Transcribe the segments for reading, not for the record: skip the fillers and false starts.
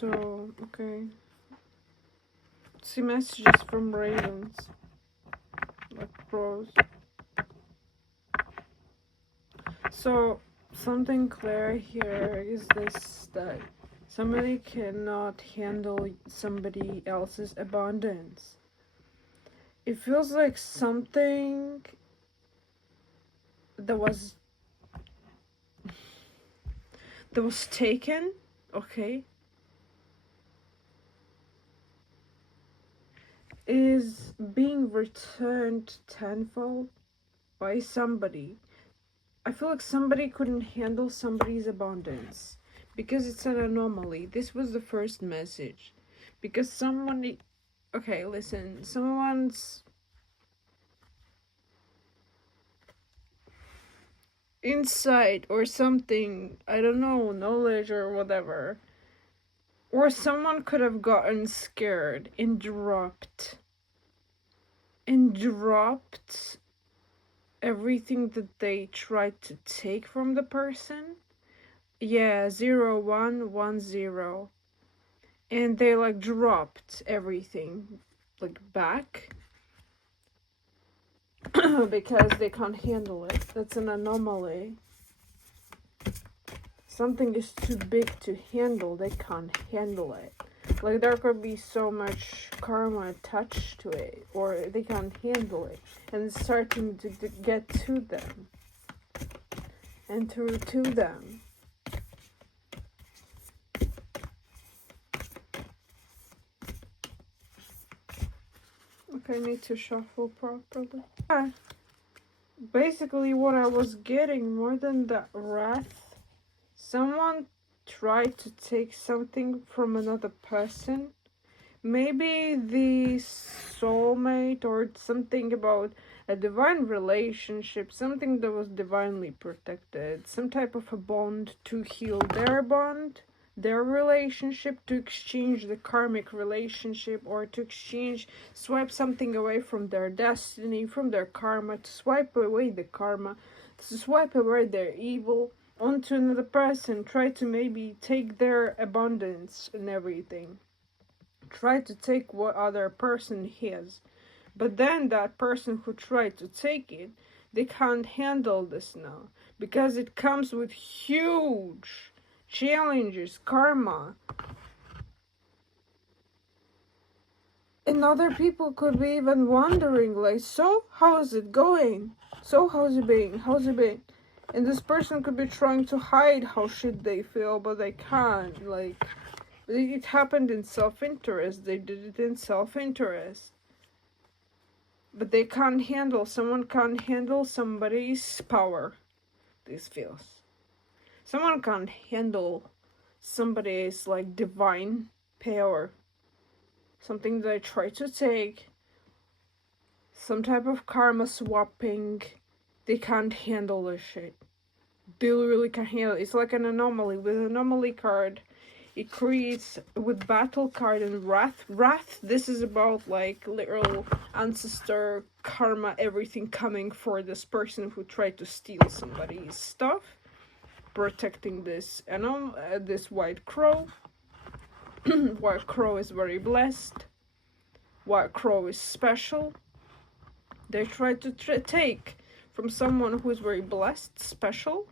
So, okay. See messages from ravens. Like pros. So, something clear here is this, that somebody cannot handle somebody else's abundance. It feels like something that was taken, okay, is being returned tenfold by somebody. I feel like somebody couldn't handle somebody's abundance because it's an anomaly. This was the first message. Because someone, okay, listen, someone's insight or something, I don't know, knowledge or whatever, or someone could have gotten scared and dropped everything that they tried to take from the person. Yeah, 0110. And they like dropped everything like back because they can't handle it. That's an anomaly. Something is too big to handle, they can't handle it. Like there could be so much karma attached to it, or they can't handle it, and it's starting to get to them and through to them. Okay, I need to shuffle properly. Yeah. Basically what I was getting, more than that wrath, someone tried to take something from another person. Maybe the soulmate or something about a divine relationship, something that was divinely protected, some type of a bond to heal their bond, their relationship, to exchange the karmic relationship, or to swipe something away from their destiny, from their karma, to swipe away the karma, to swipe away their evil onto another person, try to maybe take their abundance and everything. Try to take what other person has, but then that person who tried to take it, they can't handle this now because it comes with huge challenges, karma, and other people could be even wondering like, so how is it going, so how's it been, and this person could be trying to hide how shit they feel, but they can't. Like, it happened in self-interest. They did it in self-interest. But they can't handle, someone can't handle somebody's power. This feels. Someone can't handle somebody's like divine power. Something they try to take. Some type of karma swapping. They can't handle this shit. They really can't handle it. It's like an anomaly. With an anomaly card, it creates, with battle card and wrath, this is about like literal ancestor karma, everything coming for this person who tried to steal somebody's stuff, protecting this this white crow. White crow is very blessed. White crow is special. They tried to take from someone who is very blessed, special.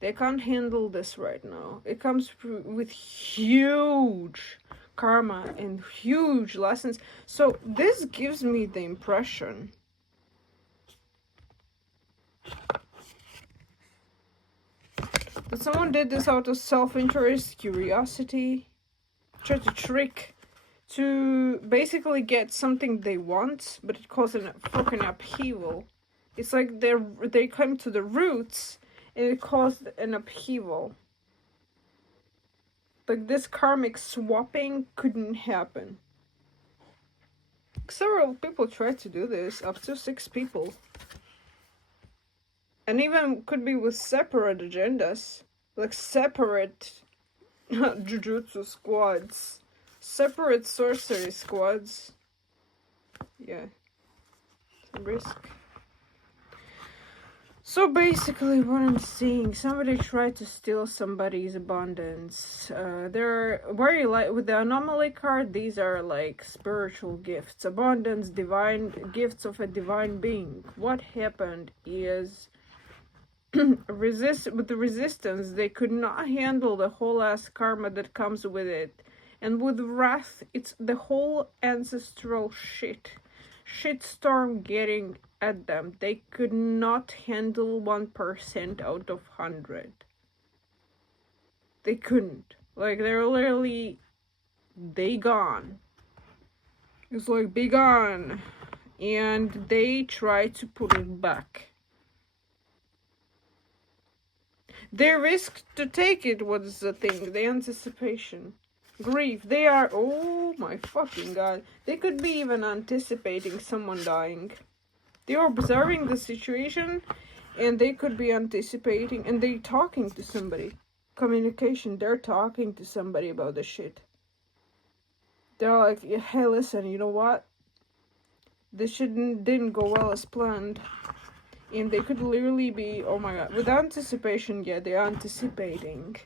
They can't handle this right now. It comes with huge karma and huge lessons. So this gives me the impression that someone did this out of self-interest, curiosity, tried to trick, to basically get something they want, but it caused a fucking upheaval. It's like they came to the roots and it caused an upheaval. Like, this karmic swapping couldn't happen. Several people tried to do this, up to 6 people. And even could be with separate agendas. Like separate jujutsu squads. Separate sorcery squads. Yeah. Some risk. So basically what I'm seeing, somebody tried to steal somebody's abundance. They're very like, with the anomaly card, these are like spiritual gifts. Abundance, divine, gifts of a divine being. What happened is, with the resistance, they could not handle the whole ass karma that comes with it. And with wrath, it's the whole ancestral shitstorm getting at them. They could not handle 1% out of 100. They couldn't. Like, they're literally, they gone. It's like, be gone. And they try to put it back. They risked to take it, was the thing, the anticipation. Grief, they are, oh my fucking god. They could be even anticipating someone dying. They're observing the situation, and they could be anticipating, and they're talking to somebody. Communication, they're talking to somebody about this shit. They're like, hey, listen, you know what? This shit didn't go well as planned. And they could literally be, oh my god, with anticipation, yeah, they're anticipating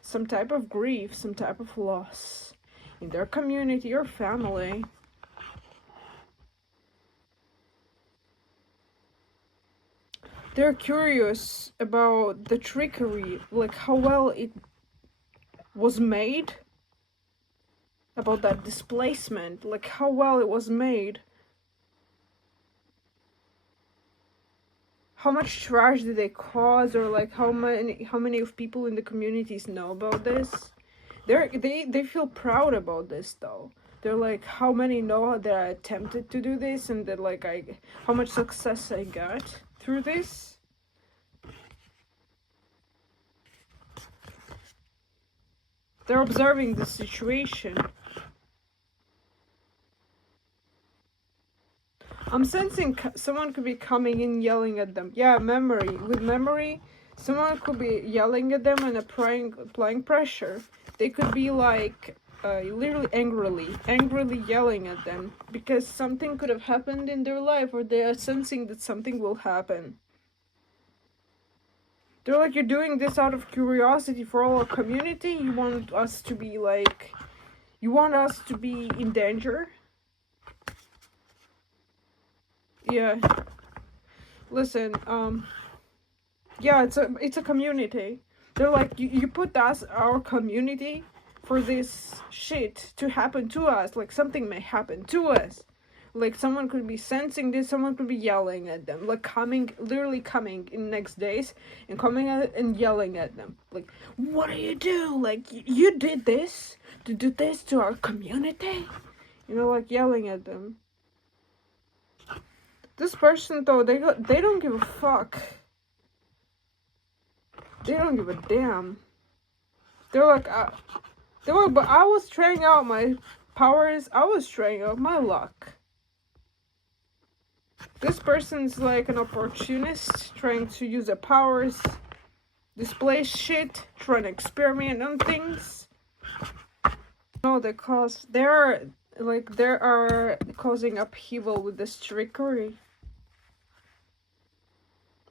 some type of grief, some type of loss in their community or family. They're curious about the trickery, like how well it was made, about that displacement, like how well it was made. How much trash did they cause, or like how many of people in the communities know about this? They feel proud about this though. They're like, how many know that I attempted to do this, and that like how much success I got through this? They're observing the situation. I'm sensing someone could be coming in yelling at them. Yeah, memory. With memory, someone could be yelling at them and applying pressure. They could be like, literally angrily yelling at them because something could have happened in their life, or they are sensing that something will happen. They're like, you're doing this out of curiosity for our community? You want us to be like, you want us to be in danger? Yeah. Listen, yeah, it's a community. They're like, you put us, our community, for this shit to happen to us. Like, something may happen to us. Like, someone could be sensing this, someone could be yelling at them. Like, literally coming in next days and coming at and yelling at them. Like, what do you do? Like, you did this to do this to our community? You know, like, yelling at them. This person, though, they don't give a fuck. They don't give a damn. They're like, but I was trying out my powers. I was trying out my luck. This person's like an opportunist, trying to use their powers, display shit, trying to experiment on things. No, they are causing upheaval with this trickery.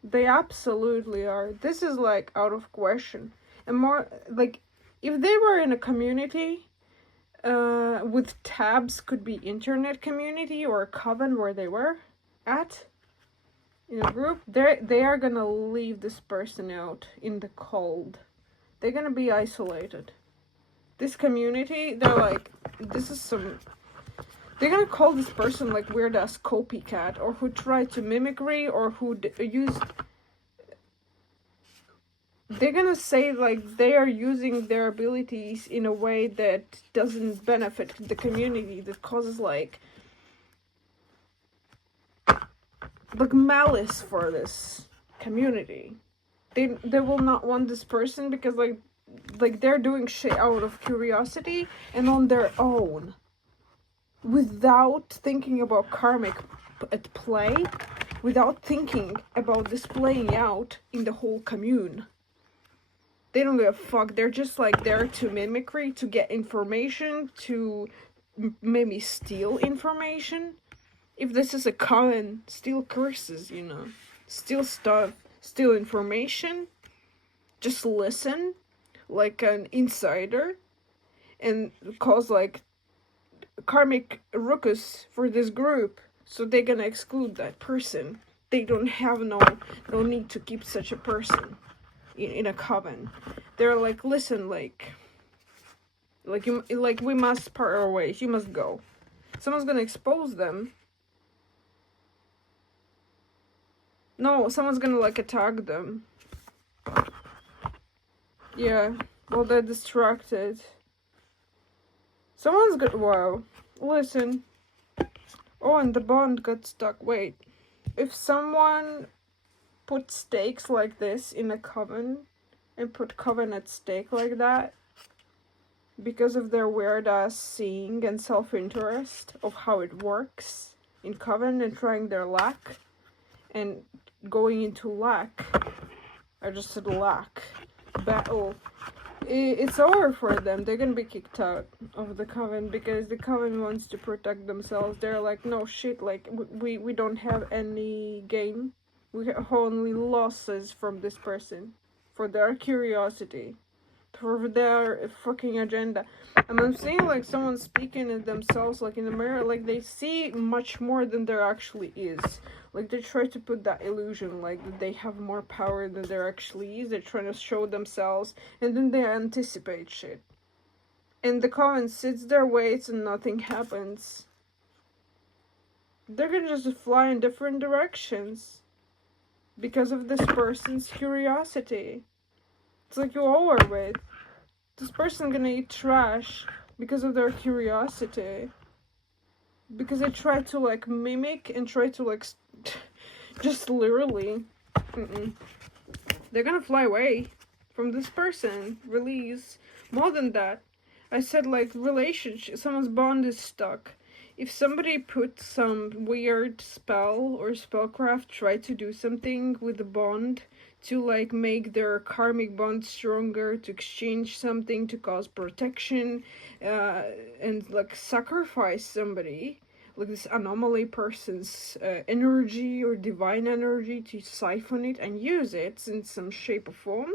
They absolutely are. This is like out of question. And more like, if they were in a community with tabs, could be internet community or a coven where they were at in a group, they are gonna leave this person out in the cold. They're gonna be isolated. This community, they're like, they're gonna call this person like weird ass copycat, or who tried to mimicry, or who used. They're gonna say like they are using their abilities in a way that doesn't benefit the community, that causes like malice for this community. They will not want this person because like they're doing shit out of curiosity and on their own, without thinking about karmic at play, without thinking about this playing out in the whole commune. They don't give a fuck. They're just like there to mimicry, to get information, to maybe steal information. If this is a coven, steal curses, you know, steal stuff, steal information, just listen like an insider, and cause like karmic ruckus for this group, so they're gonna exclude that person. They don't have no need to keep such a person in a coven. They're like, listen, like you, like, we must part our ways, you must go. Someone's gonna expose them. No, someone's gonna like attack them. Yeah, well, they're distracted. Someone's gonna, wow, listen. Oh, and the bond got stuck. Wait, if someone put stakes like this in a coven and put Coven at stake like that because of their weird ass seeing and self-interest of how it works in Coven and trying their luck and going into luck, I just said luck, battle, it's over for them. They're gonna be kicked out of the Coven because the Coven wants to protect themselves. They're like, no shit, like we don't have any gain, we have only losses from this person, for their curiosity, for their fucking agenda. And I'm seeing like someone speaking at themselves like in the mirror, like they see much more than there actually is. Like they try to put that illusion like that they have more power than there actually is. They're trying to show themselves, and then they anticipate shit. And the Coven sits there, waits, and nothing happens. They're gonna just fly in different directions because of this person's curiosity. It's like you over with. This person gonna eat trash because of their curiosity. Because they try to like mimic and try to like just literally. They're gonna fly away from this person. Release. More than that, I said like relationship. Someone's bond is stuck. If somebody put some weird spell or spellcraft, try to do something with the bond to like make their karmic bond stronger, to exchange something, to cause protection, and like sacrifice somebody, like this anomaly person's energy or divine energy, to siphon it and use it in some shape or form.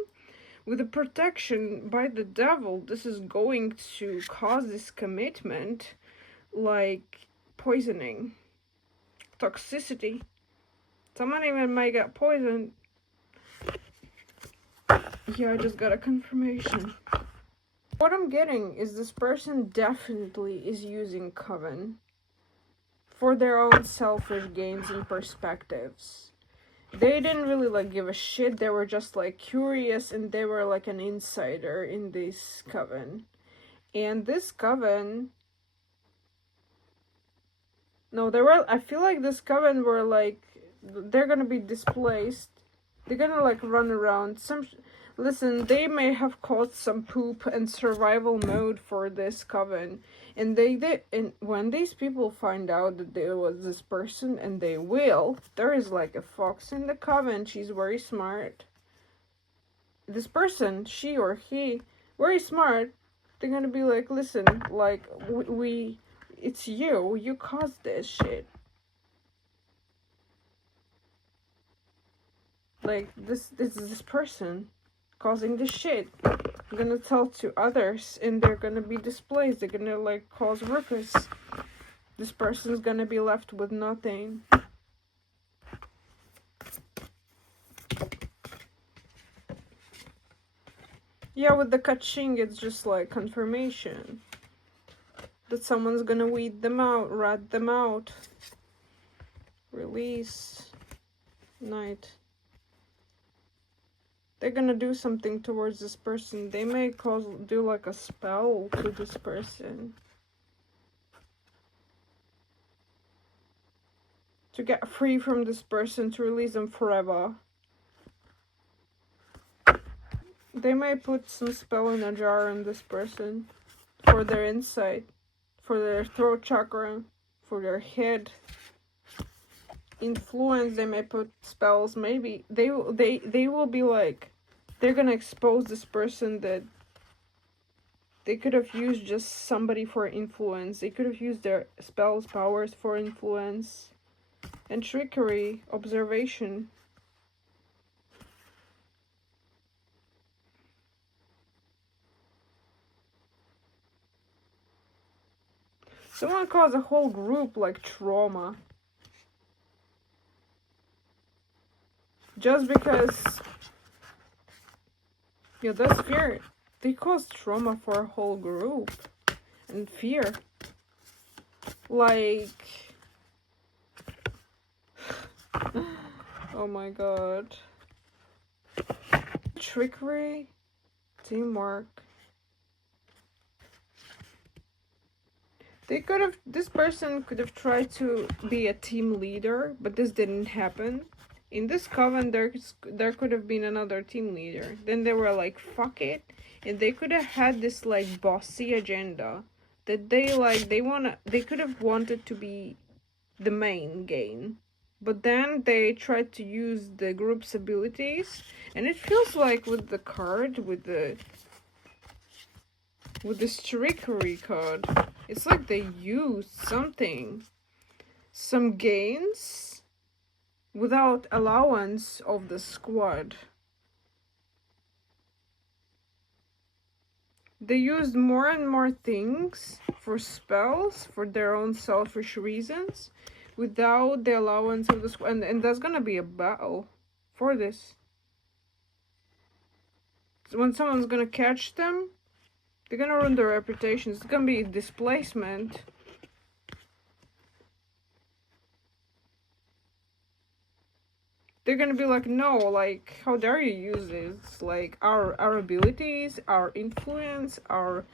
With the protection by the devil, this is going to cause this commitment like poisoning, toxicity. Someone even might get poisoned. Yeah, I just got a confirmation. What I'm getting is this person definitely is using Coven for their own selfish gains and perspectives. They didn't really like give a shit. They were just like curious, and they were like an insider in this Coven. And this Coven, no, they were, I feel like this Coven were like, they're gonna be displaced. They're gonna like run around. Listen, they may have caused some poop and survival mode for this Coven. And and when these people find out that there was this person, and they will, there is like a fox in the Coven. She's very smart. This person, she or he, very smart. They're gonna be like, listen, like, it's you caused this shit. Like, this is this person causing this shit. I'm gonna tell to others, and they're gonna be displaced. They're gonna, like, cause ruckus. This person's gonna be left with nothing. Yeah, with the kaching, it's just, like, confirmation that someone's gonna weed them out, rat them out. Release. Night. They're gonna do something towards this person. They may do like a spell to this person to get free from this person, to release them forever. They may put some spell in a jar on this person for their insight, for their throat chakra, for their head. Influence, they may put spells. Maybe they will be like, they're gonna expose this person that they could have used just somebody for influence. They could have used their spells, powers for influence and trickery, observation. Someone caused a whole group like trauma. Just because, yeah, that's fear. They caused trauma for a whole group. And fear. Like, oh my god. Trickery, teamwork. This person could have tried to be a team leader, but this didn't happen. In this coven, there could have been another team leader. Then they were like, fuck it. And they could have had this like bossy agenda that they could have wanted to be the main game. But then they tried to use the group's abilities, and it feels like with the card, with this trickery card, it's like they used some gains without allowance of the squad. They used more and more things for spells for their own selfish reasons without the allowance of the squad. And there's gonna be a battle for this. So when someone's gonna catch them, they're gonna ruin their reputation. It's gonna be displacement. They're gonna be like, no, like, how dare you use this? Like, our abilities, our influence, our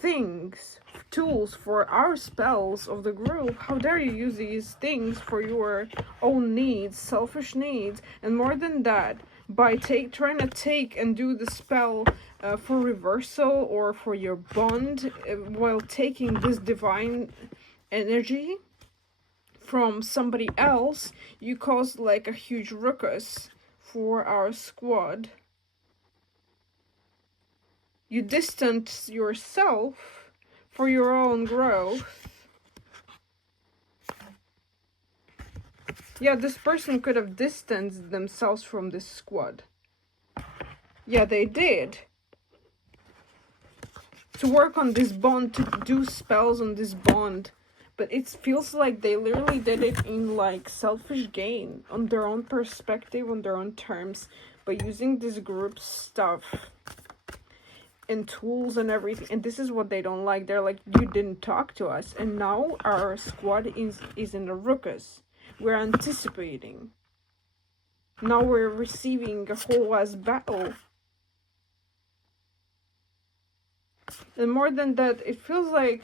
things, tools for our spells of the group. How dare you use these things for your own needs, selfish needs? And more than that, by trying to take and do the spell for reversal or for your bond while taking this divine energy from somebody else, you caused like a huge ruckus for our squad. You distance yourself for your own growth. Yeah, this person could have distanced themselves from this squad. Yeah, they did. To work on this bond, to do spells on this bond. But it feels like they literally did it in like selfish gain, on their own perspective, on their own terms, by using this group stuff and tools and everything. And this is what they don't like. They're like, you didn't talk to us, and now our squad is in a ruckus. We're anticipating. Now we're receiving a whole ass battle. And more than that, it feels like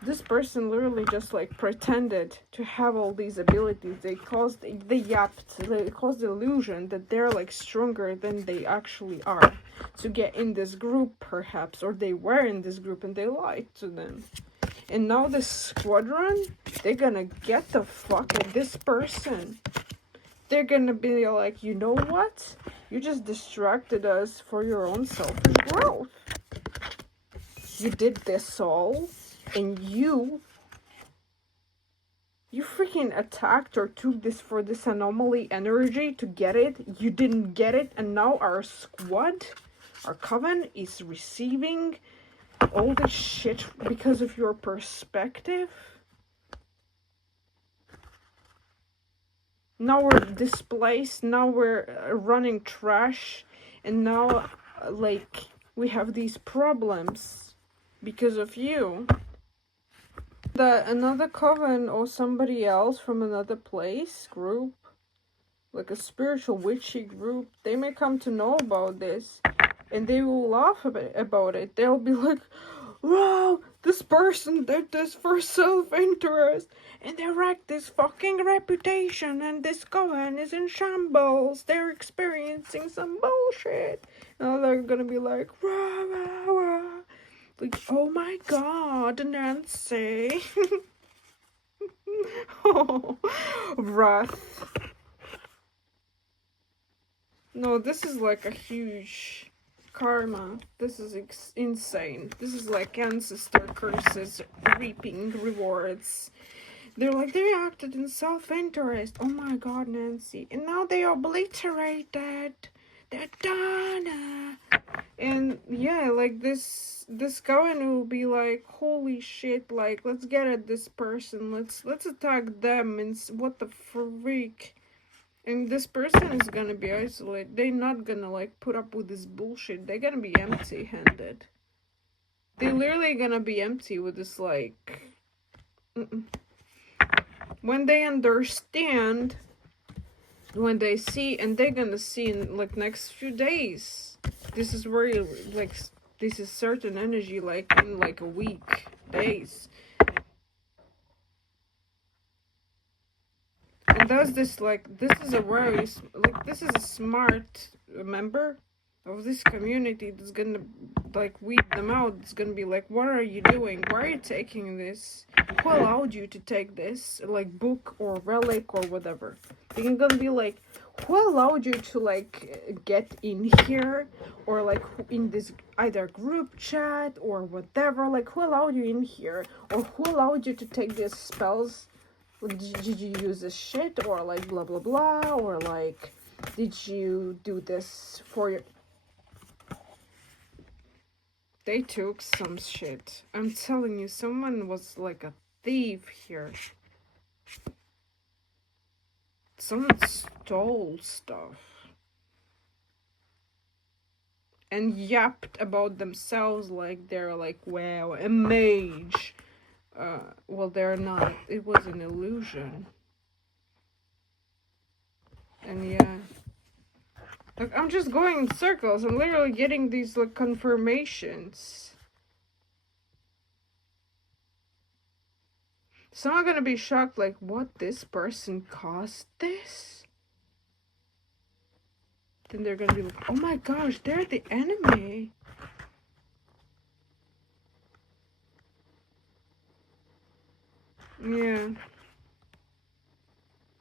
this person literally just like pretended to have all these abilities. They caused the illusion that they're like stronger than they actually are to get in this group, perhaps, or they were in this group and they lied to them. And now this squadron, they're gonna get the fuck at this person. They're gonna be like, you know what? You just distracted us for your own selfish growth. You did this all. And you freaking attacked or took this for this anomaly energy to get it. You didn't get it, and now our squad, our coven, is receiving all this shit because of your perspective. Now we're displaced, now we're running trash, and now, like, we have these problems because of you. That another coven or somebody else from another group, like a spiritual witchy group, they may come to know about this and they will laugh about it. They'll be like, wow, this person did this for self-interest and they wrecked this fucking reputation and this coven is in shambles. They're experiencing some bullshit. Now they're gonna be like, rah, rah, rah. Like, oh my god, Nancy. Oh, wrath. No, this is like a huge karma. This is insane. This is like ancestor curses reaping rewards. They're like, they acted in self-interest. Oh my god, Nancy. And now they obliterated And yeah, like this Coven will be like, holy shit, like let's get at this person, let's attack them, and what the freak. And this person is gonna be isolated. They're not gonna like put up with this bullshit. They're gonna be empty-handed. They're literally gonna be empty with this like. When they understand, when they see, and they're gonna see in like next few days. This is very like this is certain energy, like in like a week, days. And there's this like this is a very like this is a smart member of this community that's gonna like weed them out. It's gonna be like, what are you doing? Why are you taking this? Who allowed you to take this like book or relic or whatever? They're gonna be like, who allowed you to like get in here, or like in this either group chat or whatever, like who allowed you in here, or who allowed you to take these spells? Did you use this shit, or like blah blah blah, or like did you do this for your... They took some shit. I'm telling you, someone was like a thief here. Someone stole stuff and yapped about themselves like they're like, wow, a mage. Well, they're not. It was an illusion. And yeah, like I'm just going in circles. I'm literally getting these like confirmations. Someone gonna be shocked, like, what, this person caused this? Then they're gonna be like, oh my gosh, they're the enemy. Yeah.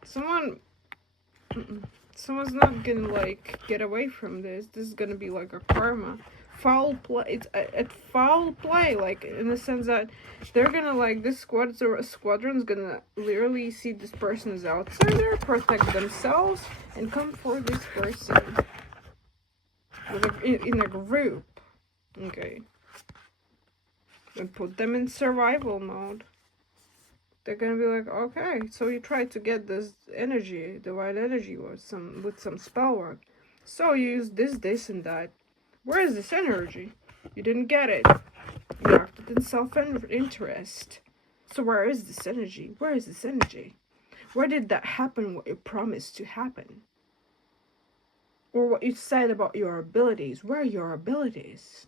Someone's not gonna like get away from this. This is gonna be like a karma. Foul play. It's a foul play, like in the sense that they're gonna like this squadron's gonna literally see this person as outsider, protect themselves, and come for this person in a group. Okay. And put them in survival mode. They're gonna be like, okay, so you tried to get this energy, divine energy, with some spell work. So you use this, and that. Where is this energy? You didn't get it. You acted in self-interest. So where is this energy? Where is this energy? Where did that happen, what you promised to happen? Or what you said about your abilities? Where are your abilities?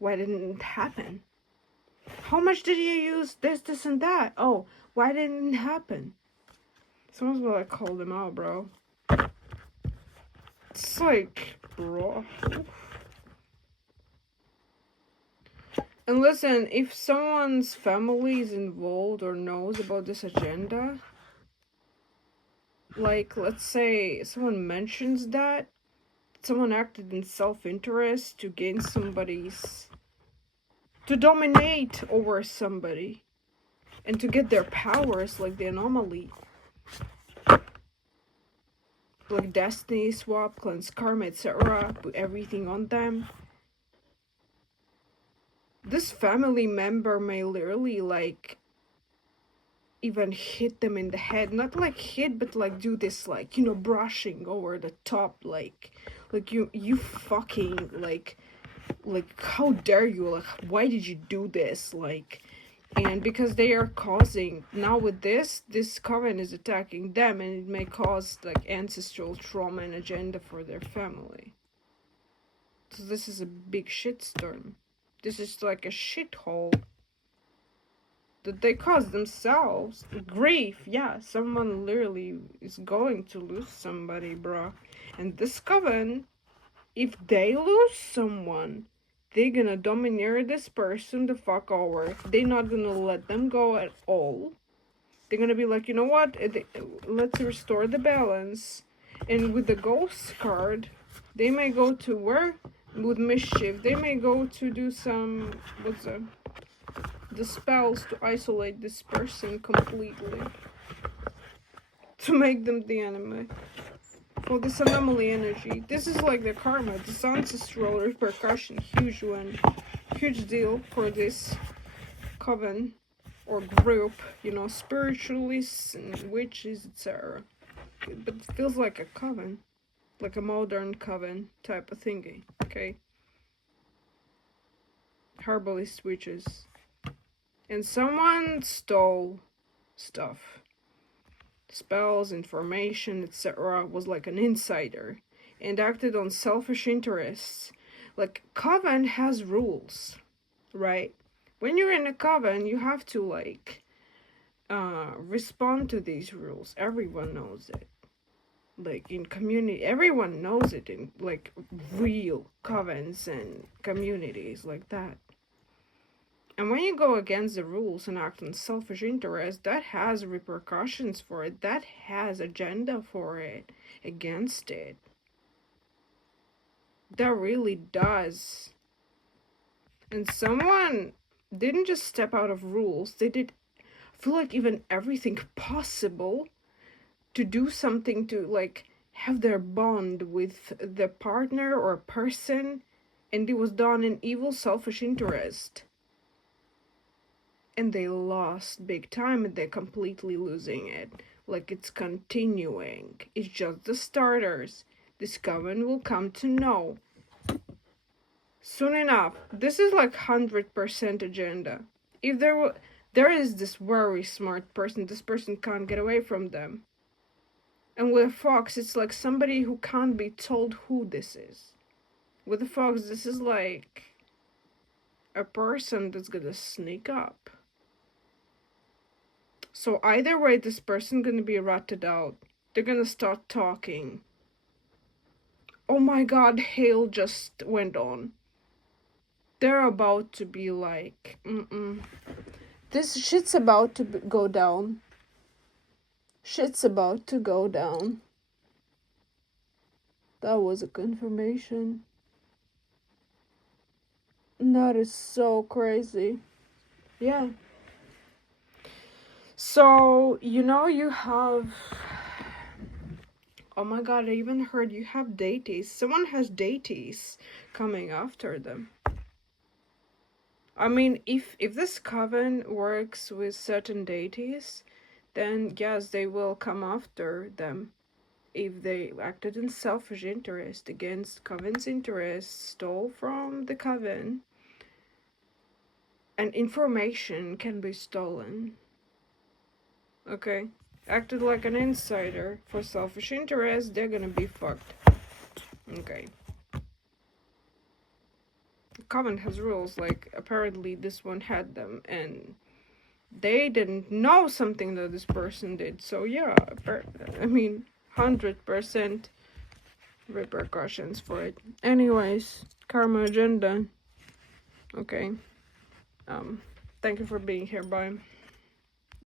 Why didn't it happen? How much did you use this, and that? Oh, why didn't it happen? Someone's gonna call them out, bro. It's like, bro. And listen, if someone's family is involved or knows about this agenda, like, let's say someone mentions that, someone acted in self-interest to gain somebody's... to dominate over somebody, and to get their powers, like the anomaly. Like destiny swap, cleanse karma, etc. Put everything on them. This family member may literally like even hit them in the head. Not like hit, but like do this like, you know, brushing over the top, like you fucking like how dare you, like why did you do this, like. And because they are causing, now with this Coven is attacking them, and it may cause like ancestral trauma and agenda for their family. So this is a big shitstorm. This is like a shithole that they cause themselves. Grief, yeah, someone literally is going to lose somebody, bro. And this Coven, if they lose someone, they're gonna domineer this person the fuck over. They're not gonna let them go at all. They're gonna be like, you know what? Let's restore the balance. And with the ghost card, they may go to where? With mischief. They may go to do some... what's that? The spells to isolate this person completely. To make them the enemy. Well, this anomaly energy. This is like the karma, this ancestral repercussion. Huge one. Huge deal for this coven or group, you know, spiritualists and witches, etc. But it feels like a coven. Like a modern coven type of thingy, okay? Herbalist witches. And someone stole stuff. Spells, information, etc. was like an insider and acted on selfish interests. Like, coven has rules, right? When you're in a coven, you have to, like, respond to these rules. Everyone knows it. Like, in community, everyone knows it in, like, real covens and communities like that. And when you go against the rules and act on selfish interest, that has repercussions for it. That has agenda for it, against it. That really does. And someone didn't just step out of rules. They did, I feel like, even everything possible to do something to, like, have their bond with the partner or person. And it was done in evil, selfish interest. And they lost big time, and they're completely losing it. Like, it's continuing. It's just the starters. This coven will come to know soon enough. This is like 100% agenda. If there is this very smart person, this person can't get away from them. And with a fox, it's like somebody who can't be told who this is. With a fox, this is like a person that's gonna sneak up. So either way, this person gonna be ratted out. They're gonna start talking. Oh my god, hail just went on. They're about to be like, this shit's about to go down. Shit's about to go down. That was a confirmation. That is so crazy. Yeah. So, you know, you have... Oh my god, I even heard you have deities. Someone has deities coming after them. I mean, if this coven works with certain deities, then yes, they will come after them. If they acted in selfish interest against coven's interests, stole from the coven, and information can be stolen. Okay? Acted like an insider for selfish interest, they're gonna be fucked. Okay. Coven has rules, like, apparently this one had them, and they didn't know something that this person did. So yeah, I mean, 100% repercussions for it. Anyways, karma agenda. Okay. Thank you for being here. Bye.